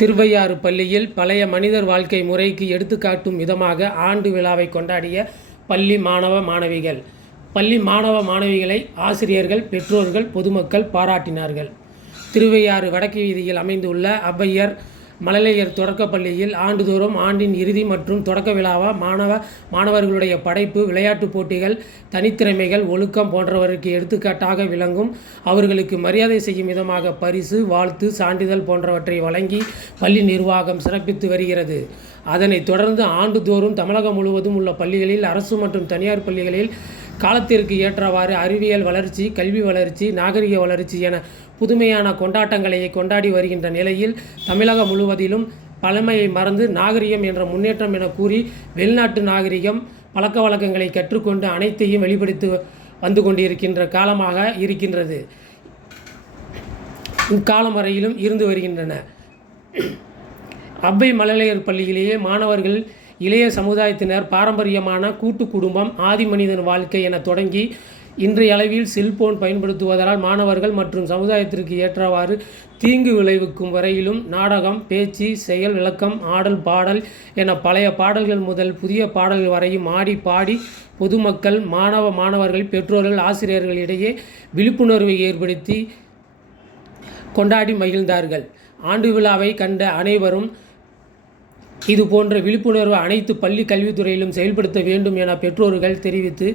திருவையாறு பள்ளியில் பழைய மனிதர் வாழ்க்கை முறைக்கு எடுத்துக்காட்டும் விதமாக ஆண்டு விழாவை கொண்டாடிய பள்ளி மாணவ மாணவிகள். பள்ளி மாணவ மாணவிகளை ஆசிரியர்கள், பெற்றோர்கள், பொதுமக்கள் பாராட்டினார்கள். திருவையாறு வடக்கு வீதியில் அமைந்துள்ள ஔவையார் மழலையர் தொடக்கப்பள்ளியில் ஆண்டுதோறும் ஆண்டின் இறுதி மற்றும் தொடக்க விழாவா மாணவர்களுடைய படைப்பு, விளையாட்டுப் போட்டிகள், தனித்திறமைகள், ஒழுக்கம் போன்றவருக்கு எடுத்துக்காட்டாக விளங்கும். அவர்களுக்கு மரியாதை செய்யும் விதமாக பரிசு, வாழ்த்து, சான்றிதழ் போன்றவற்றை வழங்கி பள்ளி நிர்வாகம் சிறப்பித்து வருகிறது. அதனைத் தொடர்ந்து ஆண்டுதோறும் தமிழகம் முழுவதும் உள்ள பள்ளிகளில், அரசு மற்றும் தனியார் பள்ளிகளில் காலத்திற்கு ஏற்றவாறு அறிவியல் வளர்ச்சி, கல்வி வளர்ச்சி, நாகரிக வளர்ச்சி என புதுமையான கொண்டாட்டங்களை கொண்டாடி வருகின்ற நிலையில், தமிழகம் முழுவதிலும் பழமையை மறந்து நாகரிகம் என்ற முன்னேற்றம் என கூறி வெளிநாட்டு நாகரிகம், பழக்க வழக்கங்களை கற்றுக்கொண்டு அனைத்தையும் வெளிப்படுத்தி வந்து கொண்டிருக்கின்ற காலமாக இருக்கின்றது. இக்காலம் வரையிலும் இருந்து வருகின்றன. ஔவை மழலையர் பள்ளியிலேயே மாணவர்கள் இளைய சமுதாயத்தினர் பாரம்பரியமான கூட்டு குடும்பம், ஆதி மனிதன் வாழ்க்கை என தொடங்கி இன்றைய அளவில் செல்போன் பயன்படுத்துவதால் மாணவர்கள் மற்றும் சமுதாயத்திற்கு ஏற்றவாறு தீங்கு விளைவிக்கும் வரையிலும் நாடகம், பேச்சு, செயல் விளக்கம், ஆடல், பாடல் என பழைய பாடல்கள் முதல் புதிய பாடல்கள் வரையும் ஆடி பாடி பொதுமக்கள், மாணவர்கள், பெற்றோர்கள், ஆசிரியர்களிடையே விழிப்புணர்வை ஏற்படுத்தி கொண்டாடி மகிழ்ந்தார்கள். ஆண்டு விழாவை கண்ட அனைவரும் இது போன்ற விழிப்புணர்வு அனைத்து பள்ளி கல்வித்துறையிலும் செயல்படுத்த வேண்டும் என பெற்றோர்கள் தெரிவித்து,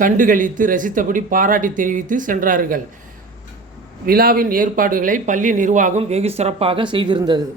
கண்டுகளித்து, ரசித்தபடி பாராட்டி தெரிவித்து சென்றார்கள். விழாவின் ஏற்பாடுகளை பள்ளி நிர்வாகம் வெகு சிறப்பாக செய்திருந்தது.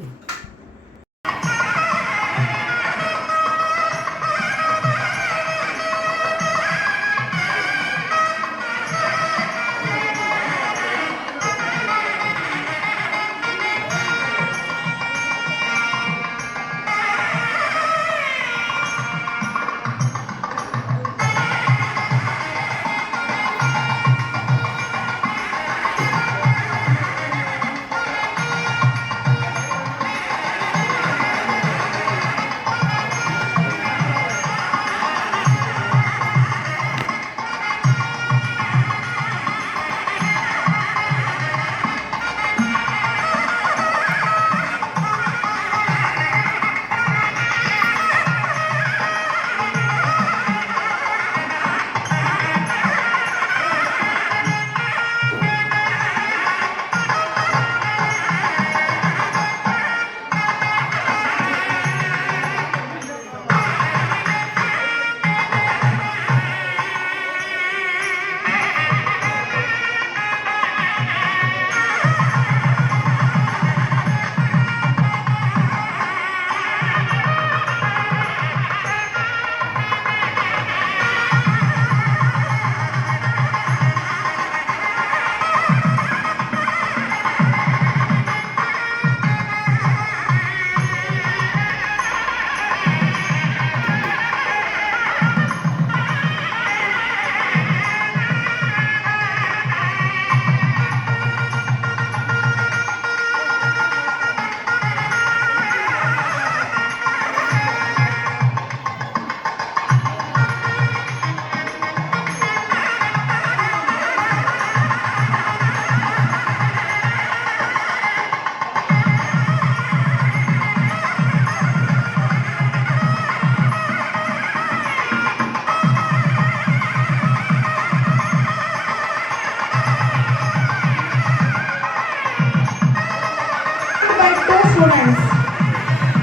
Students.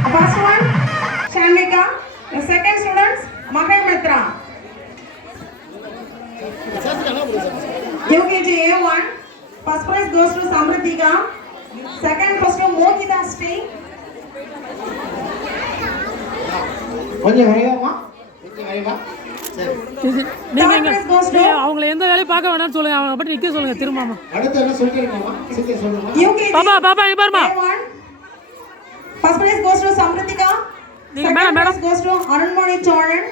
The first one, Shanvika. The second students, Mahay Mitra. UKG A1. First prize goes to Samritika. Second goes to Mohita Sri. கொஞ்சம் வரைவாமா அவங்களை எந்த வேலையும் பார்க்க வேணாம்னு சொல்லுங்க. அவங்க பற்றி நிக்க சொல்லுங்க. திரும்பாமா அடுத்து என்ன சொல்றீங்கம்மா? சீக்கிரம் சொல்லுங்க. UKG பாப்பா இங்க பாருமா. First prize goes to Samritika. Second prize goes to Arunmani Choran.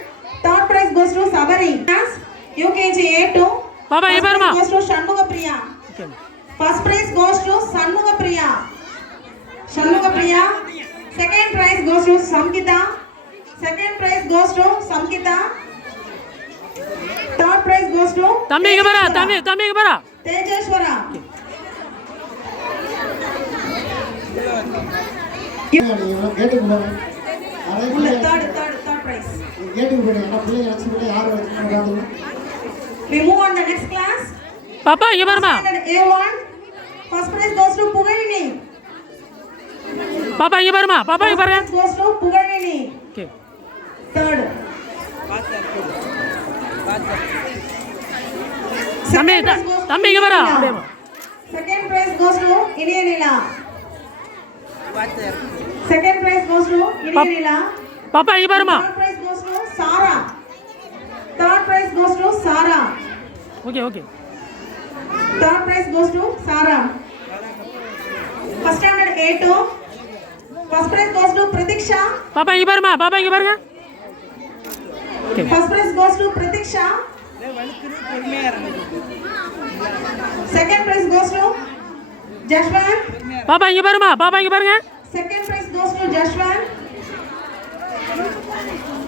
Third prize goes to Sabari. UKG A2. Baba, first prize goes to Shanmuga Priya. First prize goes to Shanmuga Priya. Second prize goes to Samkita. Second prize goes to Samkita. Third prize goes to தம்பி இங்க பாரு. தம்பி இங்க பாரு. Tejeshwara. கேட்டுக்கு போங்க. உள்ள third prize. கேட்டுக்கு போங்க. என்ன பிள்ளைங்க வச்சு பிள்ளை யார் வச்சுருக்காங்க? We move on the next class. பாப்பா இங்க பாருமா. Standard A1. First prize goes to Pugalini. பாப்பா இங்க பாருமா. பாப்பா இங்க பாருங்க. First prize goes to Pugalini. Okay. Third. தம்பி தம்பி இங்க பாரு. Second prize goes to Iniyanila. Second prize goes to Iniyanila. பாப்பா இங்க பாருமா. Third prize goes to Sara. Third prize goes to Sara. Okay okay. Third prize goes to Sara. First standard A2. First prize goes to Pratiksha. பாப்பா இங்க பாருமா. பாப்பா இங்க பாருங்க. Okay. First prize goes to Pratiksha. Second prize goes to Jashwant. பாப்பா இங்க பாருமா. பாப்பா இங்க பாருங்க. Second prize goes to Jashwant.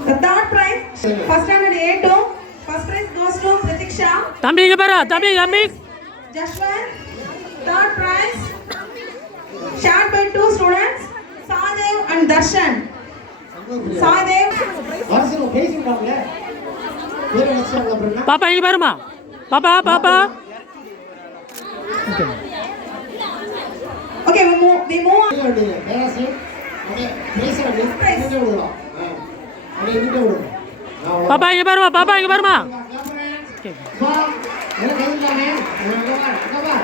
The third prize, first standard A2. First prize goes to Pratiksha. தம்பி இங்க பாரு. தம்பி தம்பி. Jashwant. Third prize, shared by two students, Sahadev and Darshan. Sahadev. வருஷம் பேசிட்டாங்களே. பேர் வச்சாங்க அப்படின்னா பாப்பா இங்க பாருமா. பாப்பா பாப்பா. Okay. Okay, we move on. பேராசி அப்படியே பேசுறாங்க. கிட்ட விடுறோம். அப்படியே கிட்ட விடுறோம். பாப்பா இங்க பாருமா. பாப்பா இங்க பாருமா. ஓகே. வா. எனக்கு கையிலானே. வா.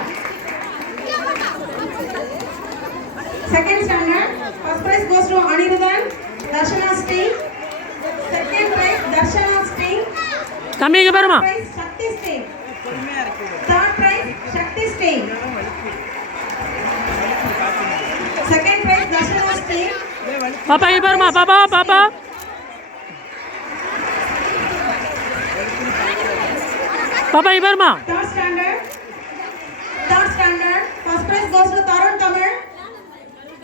Second standard, first prize goes to Anirudhan, Darshana Sting. Second prize, Darshana Sting. தம்பி இங்க பாருமா. Third prize, Shakti Sting. Third prize, Shakti Sting. Second prize, Darshana Sting. பாப்பா இங்க பாருமா. பாப்பா பாப்பா. பாப்பா இங்க பாருமா. Third standard, first prize goes to Tarun Tamil.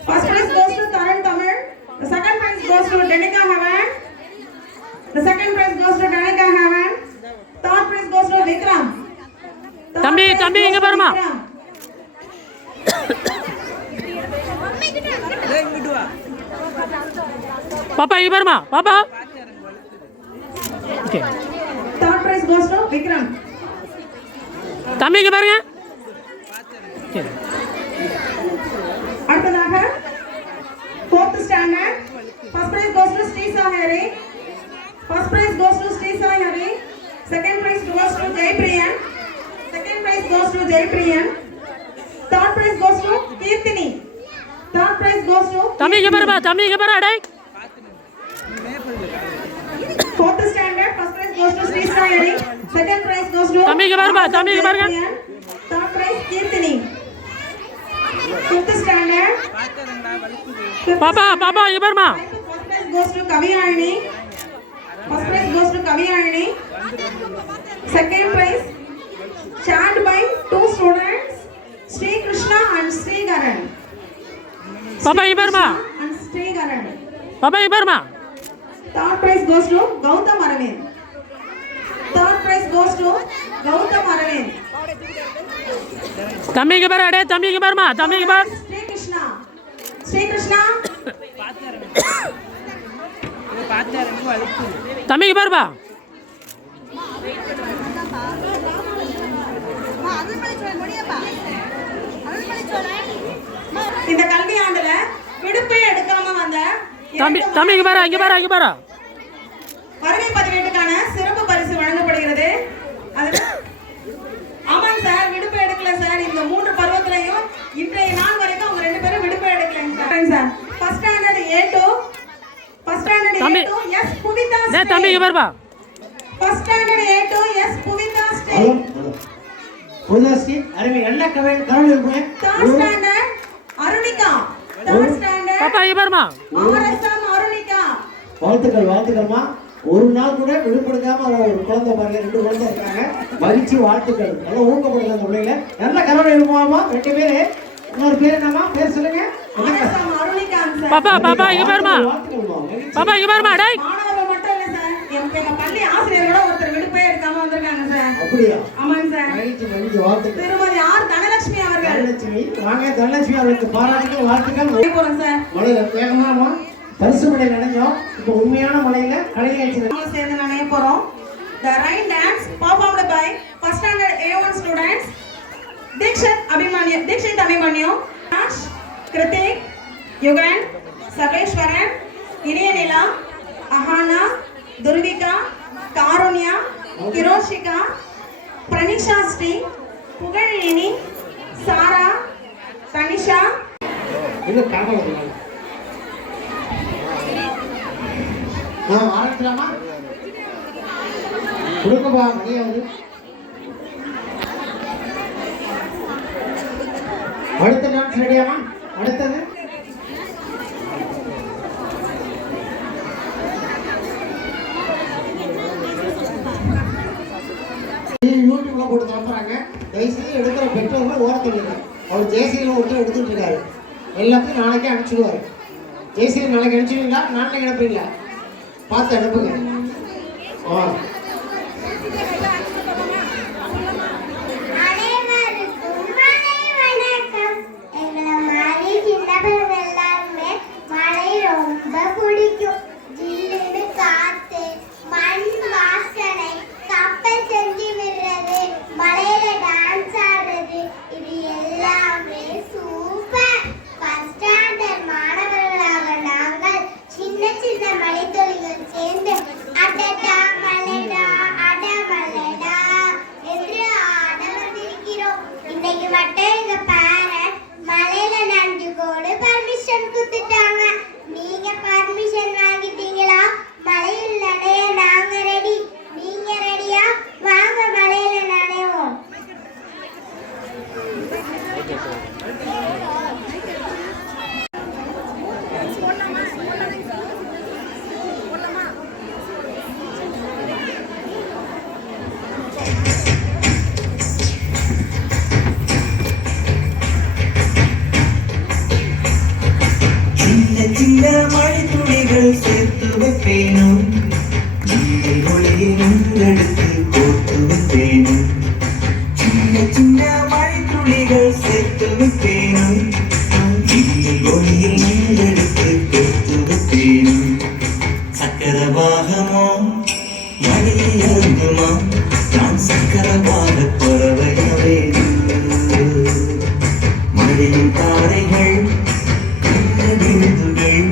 First prize goes to Tarun Tamil. The second prize goes to Danika Havan. The second prize goes to Danika Havan. Third prize goes to Vikram. Third தம்பி prize தம்பி goes இங்க to பாருமா. Vikram. பாப்பா இங்க பாருமா. பாப்பா. Okay. Third prize goes to Vikram. தம்பி இங்க பாருங்க. ஓகே. அடுத்ததாக fourth standard, first prize goes to Sri Sahari. First prize goes to Sri Sahari. Second prize goes to Jaypriyan. Second prize goes to Jaypriyan. Third prize goes to Kirtini. Third prize goes to தம்பி இங்க பாருமா. தம்பி இங்க பாரு. டேய். fourth standard, first prize goes to Sri Sahari. Second prize goes to தம்பி இங்க பாருமா. தம்பி இங்க பாருங்க. Jaypriyan. Third prize Kirtini. Fifth standard, பாப்பா பாப்பா இங்க பாருமா. first prize goes to Kaviyalini. First prize goes to Kaviyalini. Second prize shared by two students, Sri Krishna and Sri Karan. பாப்பா இங்க பாருமா. And Sri Karan. பாப்பா இங்க பாருமா. Third prize goes to Gautam Aravind. Third prize goes to Gautam Aravind. தம்பி இங்க பாரு. டேய் தம்பி இங்க பாருமா. தம்பி இங்க பாரு. Sri Krishna. Sri Krishna. தம்பி இங்க பாருப்பா. இந்த கல்வி ஆண்டுல விடுப்பே எடுக்காம வந்த தம்பி தம்பி இங்க பாரு. இங்க பாரு. இங்க பாரு. வருகை பதிவேட்டுக்கான சிறப்பு பரிசு வழங்கப்படுகிறது. அது ஆமாங்க சார், விடுப்பு எடுக்கல சார். இந்த 3 பருவத்திலையும் இன்றைய நாள் வரைக்கும் அவங்க 2 பேரும் விடுப்பு எடுக்கலைங்க sir. First standard A2, first standard தம்பி. A2 S Buvitha. டேய் தம்பி இங்க பாருப்பா. First standard A2 S Buvitha stay. Hello புதுஸ்ரீ அருமை எல்லா கவலை இருப்பேன். Third standard Arunika. Third standard பாப்பா இங்க பாருமா. RSM அருணிகா. வாழ்த்துக்கள்மா. ஒரு நாள் கூட விடுபடுத்தாம ஒரு குழந்தை பாருங்க, 2 குழந்தை இருக்காங்க. மகிழ்ச்சி, வாழ்த்துக்கள். நல்லா ஊக்கப்படுங்க அந்த பிள்ளைங்க. நல்ல கவலை இருப்பாமா 2 பேரு. இன்னொரு பேர் என்னமா? பேர் சொல்லுங்க. RSM Arunika sir. பாப்பா பாப்பா இங்க பாருமா. வாழ்த்துக்கள்மா. பாப்பா இங்க பாருமா. டேய். மாணவர்கள் மட்டும் இல்ல சார், எங்க பள்ளி ஆசிரியர்களோட ஒருத்தர் விடுப்பே எடுக்காம வந்திருக்காங்க சார். அப்படியா? ஆமாங்க சார். மகிழ்ச்சி வாழ்த்துக்கள். திருமதி ஆர் தனலட்சுமி அவர்கள். தனலட்சுமி வாங்க தனலட்சுமி அவர்களுக்கு பாராட்டுகள் வாழ்த்துக்கள். போறோம் சார். மழையில வேகமாமா பரிசு மழை நினைஞ்சோம். இப்போ உண்மையான மழையில கடை காய்ச்சி சேர்ந்து நினைய போறோம். The rain dance performed by first standard A1 students Dikshit Abhimanyu, Ash, Kritik, Yugan, Sarveshwaran, Iniyanila, Ahana, Durvika, Karunya, Hiroshika, Pranisha Sri, Pugalini, Sara, Tanisha. இன்னும் காரணம் நான் ஆரம்பிக்கலாமா? கொடுக்கப்பா மணியாவது. அடுத்த டான்ஸ் ரெடியாமா? அடுத்தது யூடியூப்ல போட்டு தரப்புறாங்க. தயவுசெய்து எடுக்கிற பெற்றோர்கள் ஓரத்துடுங்க. அவர் ஜேசியில் ஒருத்தர் எடுத்துட்டு இருக்காரு. எல்லாத்தையும் நாளைக்கே அனுப்பிச்சுடுவாரு. ஜேசியில் நாளைக்கு அனுப்பிச்சுடுவீங்களா? நாளைக்கு அனுப்புறீங்களா? பார்த்து அனுப்புங்க. சக்கரவாகமோ மடியில் இறங்குமா நான் சக்கரவாக பறவையாவே மழையின் தாரைகள் விழுதுகள்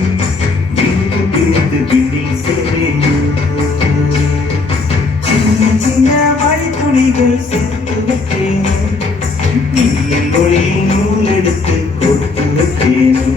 விழுந்து விழுந்து விண்ணில் சேரும் சின்ன சின்ன மழை துளிகள் சேர்த்து வைத்தேனும் நீல் ஒளியில் நூல் எடுத்து கொடுத்து வைத்தேனும்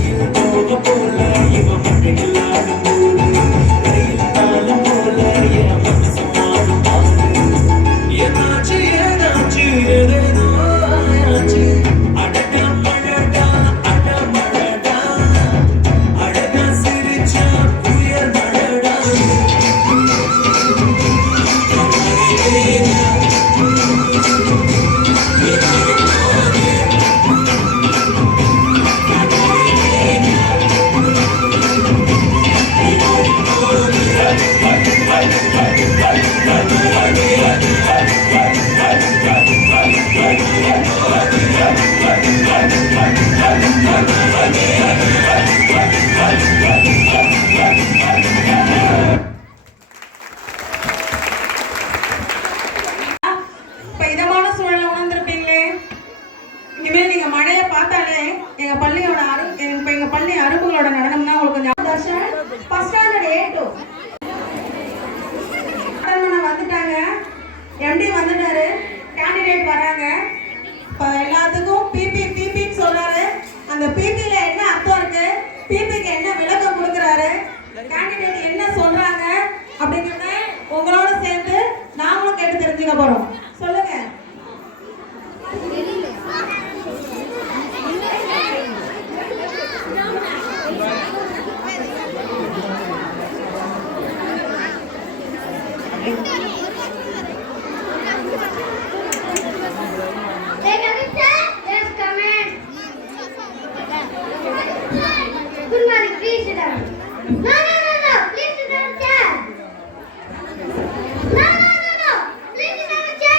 ரயில் போக போல இவ மழையில் ஆடும் போது ரயில் தாளம் போல என் மனசு ஆடும் பாரு ஏதாச்சு ஏதாச்சு ஏதேதோ ஆயாச்சு அடடா மழடா அட மழடா அழகா சிரிச்சா புயல் மழடா இப்ப இதமான சூழலை உணர்ந்திருப்பீங்களே. இனிமேல் நீங்க மழையை பார்த்தாலே எங்க பள்ளியோட எங்க பள்ளி அரும்புகளோட நடனம் தான் உங்களுக்கு ஞாபகம். தர்ஷன் ஃபர்ஸ்ட் ஸ்டாண்டர்ட் A2 வந்துட்டாங்க. MD வந்துட்டாரு. கேண்டிடேட் வராங்க. இப்ப எல்லாத்துக்கும் பிபின்னு சொல்றாரு. அந்த பிபில என்ன அர்த்தம் இருக்கு, பிபிக்கு என்ன விளக்கம் கொடுக்கறாரு, கேண்டிடேட் என்ன சொல்றாங்க அப்படிங்கறத உங்களோட சேர்ந்து நாங்களும் கேட்டு தெரிஞ்சுக்க போறோம். சொல்லுங்க. Good morning, please sit down. No, please sit down, chair. No, please sit down, chair.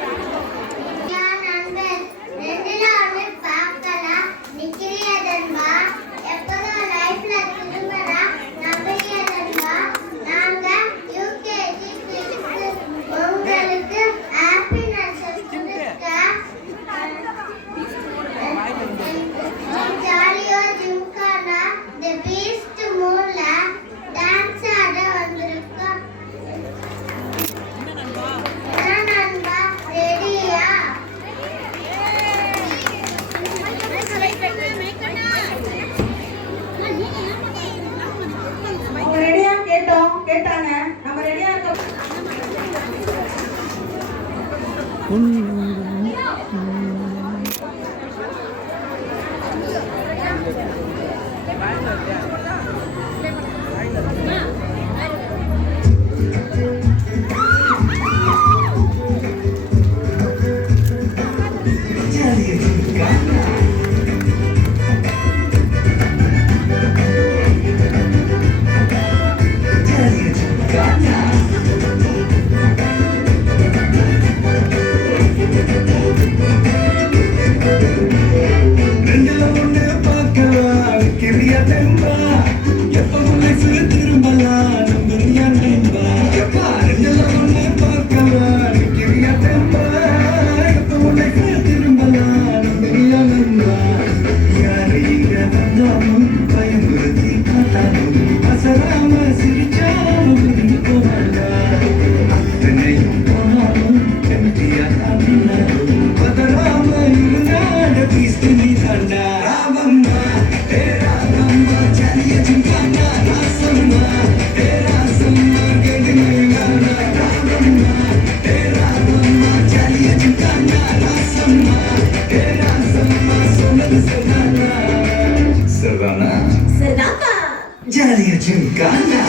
என் நண்பன் ரெண்டுல ஒண்ணு பார்க்கலாம் நிக்கிறியதன்பா எப்போதும் லைஃப்ல திரும்பறா நம்புறியதன்பா நாங்க யூகேஜி உங்களுக்கு ஹாப்பினஸ் கொடுக்க ஜாலியோ ஜிம்கானா தி பீஸ்ட் மூல டான்ஸ் ஆட வந்திருக்கோம் நண்பா ரெடியா அவங்க ரெடியா கேட்டாங்க நம்ம ரெடியா இருக்க ரெண்டுல ஒண்ணு பார்க்கலாம் கிரியாதன்பா எப்பவும் லைஃப் திரும்பலாம் நம்புறியாதன்பா எப்பா ரெண்டுல ஒண்ணு பார்க்கலாம் கிரியாதன்பா எப்பவும் லைஃப் திரும்பலாம் நம்புறியாதன்பா யாரு இங்க வந்தாலும் பயமுறுத்தி காட்டாலும் அசராம சிரிச்சாலும் இருந்து போவாண்டா அத்தனையும் போனாலும் எம்டியா தாண்டினாலும் பதறாம இருந்தாட பீஸ்ட் நீ தாண்டா ராமம்மா ஏ ராமம்மா ஜாலிய ஜிம்கானா ராசம்மா ஏ ராசம்மா கேடுமையானா ராமம்மா ஏ ராமம்மா ஜாலிய ஜிம்கானா ராசம்மா ஏ ராசம்மா சொன்னது சர்தானா சர்தானா சர்தாப்பா ஜாலிய ஜிம்கானா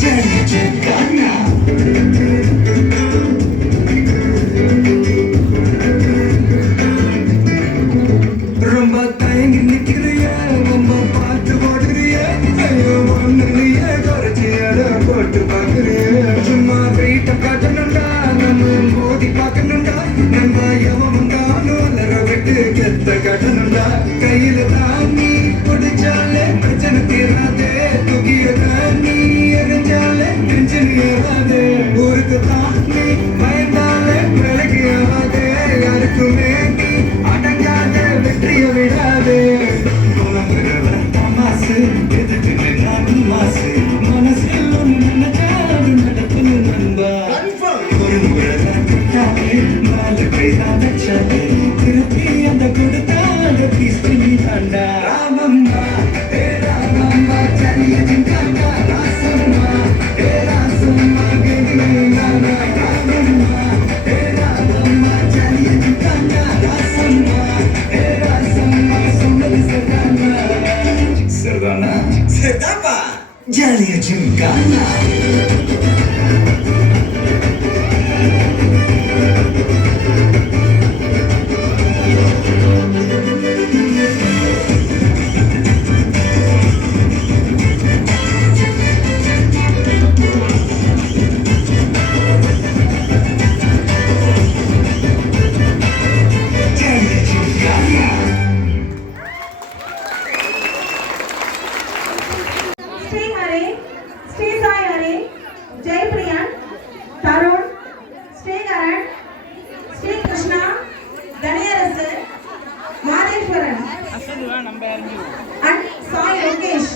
ஜாலிய ஜிம்கானா ரொம்ப தயங்கி நிக்கிறிய ரொம்ப பார்த்து ஓடுறிய ஐயோ ஒன்னுலைய குறைச்சி அட போட்டு பார்க்கறிய சும்மா வீட்டை காட்டணும்டா நம்ம மோதி பார்க்கணும்டா நம்ம எவன் வந்தாலும் அலற விட்டு கெத்த காட்டணும்டா கையில தாங்கி பிடிச்சாலே பிரச்சனை தீராதே தூக்கிய தண்ணி எரிஞ்சாலே டென்ஷன் ஏறாதே ஊருக்கு தாண்டி பயந்தாலே விலகி ஆகாதே யாருக்குமே நீ அடங்காத வெற்றிய விடாதே தமாசு எதுக்குன்னு நான் மாசு மனசில் ஒன்று நினைச்சாலும் நடக்கணும் நண்பா ஒரு முறை கிட்டாலே நாலு கைதான் வச்சாலே திருப்பி அந்த கொடுத்தாங்க பீஸ் பண்ணி தாண்டா ராமம்மா ஏ ராமம்மா ஜாலிய ஜிம்கானா ராசம்மா ஏ ராசம்மா கேடுமையானா ராமம்மா ஏ ராமம்மா ஜாலிய ஜிம்கானா ராசம்மா ஏ ராசம்மா சொன்னது சர்தானா சர்தானா சர்தாப்பா ஜாலிய ஜிம்கானா ஜாலிய ஜிம்கானா Srihari Sri Sai Hari Jayapriyan Tarun Sreekaran Sri Krishna Thaniyarasu Matheswaran and Sai Yogesh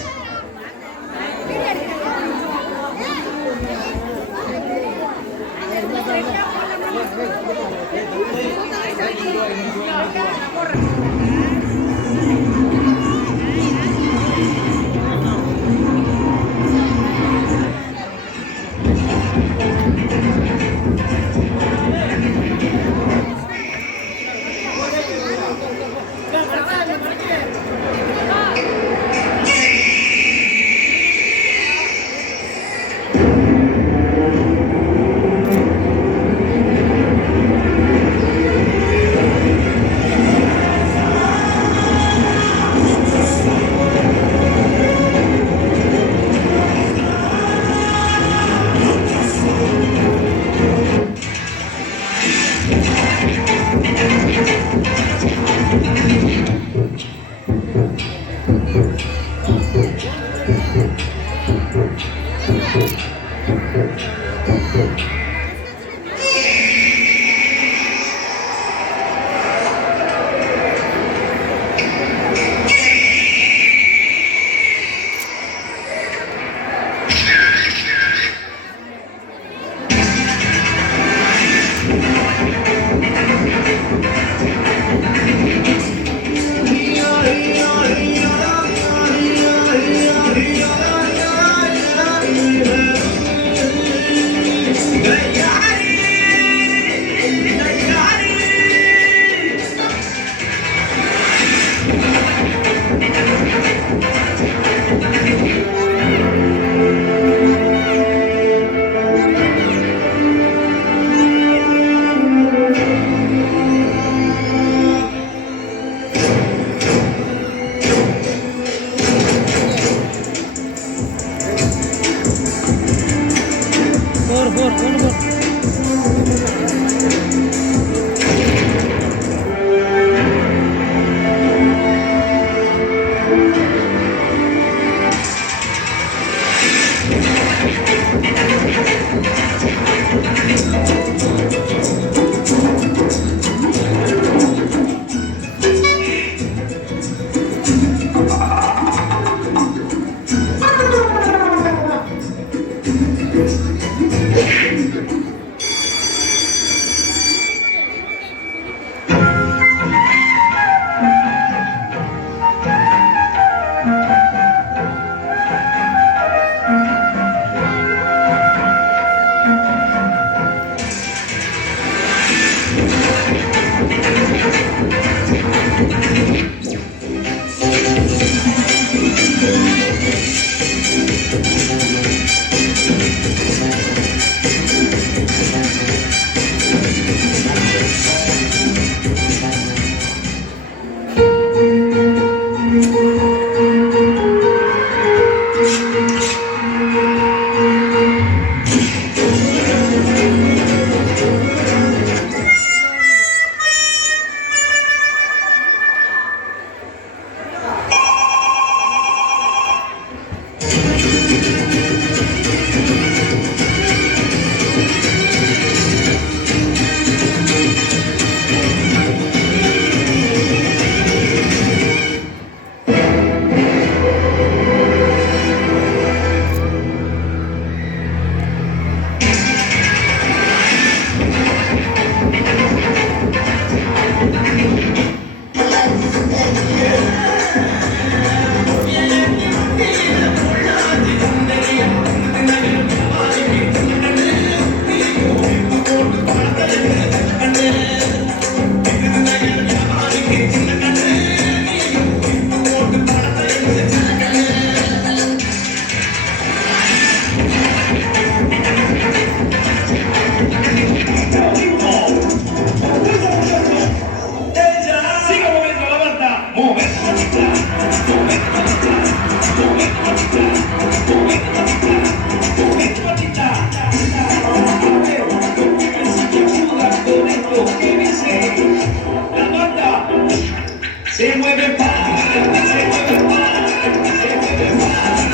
Se mueve para, se mueve para, se mueve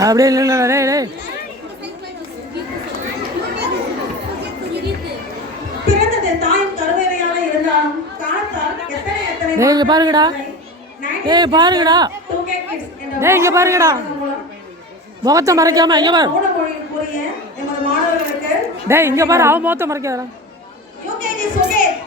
அப்படியே இல்லை டேய் டேய் பிறந்தது தாயின் கருவேலையாக இருந்தாலும் காலத்தால் எத்தனை எத்தனை டேய் இங்க பாருங்கடா டேய் பாருங்கடா டேய் இங்க பாருங்கடா முகத்தை மறைக்காம இங்க பாரு மூடமொழிக்குரிய எமது மாணவர்களுக்கு டேய் இங்க பாரு அவன் முகத்தை மறைக்காதடா யூகேஜி சுகேத்